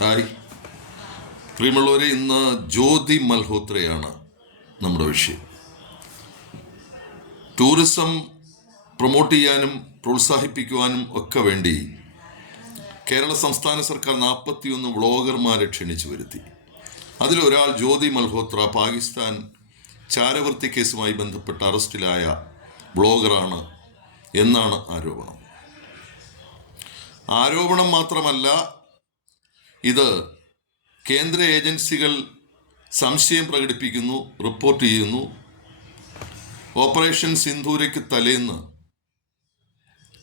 Hi. പ്രിയമുള്ളവരെ ഇന്ന് ജ്യോതി മൽഹോത്രയാണ് നമ്മുടെ വിഷയം. ടൂറിസം പ്രൊമോട്ട് ചെയ്യാനും പ്രോത്സാഹിപ്പിക്കുവാനും ഒക്കെ വേണ്ടി കേരള സംസ്ഥാന സർക്കാർ നാൽപ്പത്തിയൊന്ന് വ്ളോഗർമാരെ ക്ഷണിച്ചു വരുത്തി. അതിലൊരാൾ ജ്യോതി മൽഹോത്ര പാകിസ്ഥാൻ ചാരവൃത്തി കേസുമായി ബന്ധപ്പെട്ട് അറസ്റ്റിലായ വ്ളോഗറാണ് എന്നാണ് ആരോപണം. ആരോപണം മാത്രമല്ല ഇത് കേന്ദ്ര ഏജൻസികൾ സംശയം പ്രകടിപ്പിക്കുന്നു റിപ്പോർട്ട് ചെയ്യുന്നു. ഓപ്പറേഷൻ സിന്ധൂരയ്ക്ക് തലേന്ന്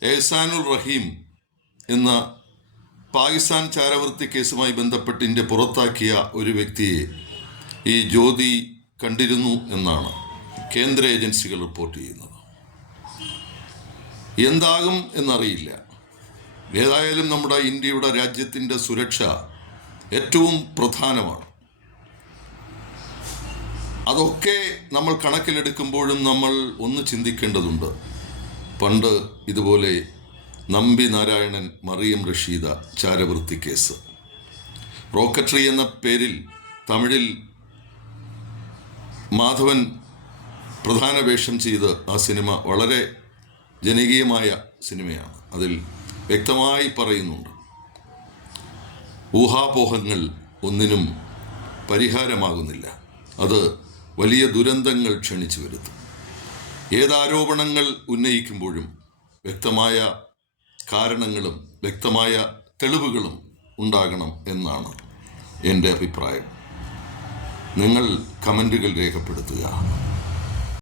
എഹ്സാനുൽ റഹീം എന്ന പാകിസ്ഥാൻ ചാരവൃത്തി കേസുമായി ബന്ധപ്പെട്ട് ഇന്ത്യ പുറത്താക്കിയ ഒരു വ്യക്തിയെ ഈ ജ്യോതി കണ്ടിരുന്നു എന്നാണ് കേന്ദ്ര ഏജൻസികൾ റിപ്പോർട്ട് ചെയ്യുന്നത്. എന്താകും എന്നറിയില്ല. ഏതായാലും നമ്മുടെ ഇന്ത്യയുടെ രാജ്യത്തിന്റെ സുരക്ഷ ഏറ്റവും പ്രധാനമാണ്. അതൊക്കെ നമ്മൾ കണക്കിലെടുക്കുമ്പോഴും നമ്മൾ ഒന്ന് ചിന്തിക്കേണ്ടതുണ്ട്. പണ്ട് ഇതുപോലെ നമ്പി നാരായണൻ മറിയം റഷീദ ചാരവൃത്തി കേസ്. റോക്കട്രി എന്ന പേരിൽ തമിഴിൽ മാധവൻ പ്രധാന വേഷം ചെയ്ത് ആ സിനിമ വളരെ ജനകീയമായ സിനിമയാണ്. അതിൽ വ്യക്തമായി പറയുന്നുണ്ട്. ഊഹാപോഹങ്ങൾ ഒന്നിനും പരിഹാരമാകുന്നില്ല. അത് വലിയ ദുരന്തങ്ങൾ ക്ഷണിച്ചു വരുത്തും. ഏതാരോപണങ്ങൾ ഉന്നയിക്കുമ്പോഴും വ്യക്തമായ കാരണങ്ങളും വ്യക്തമായ തെളിവുകളും ഉണ്ടാകണം എന്നാണ് എന്റെ അഭിപ്രായം. നിങ്ങൾ കമന്റുകൾ രേഖപ്പെടുത്തുക.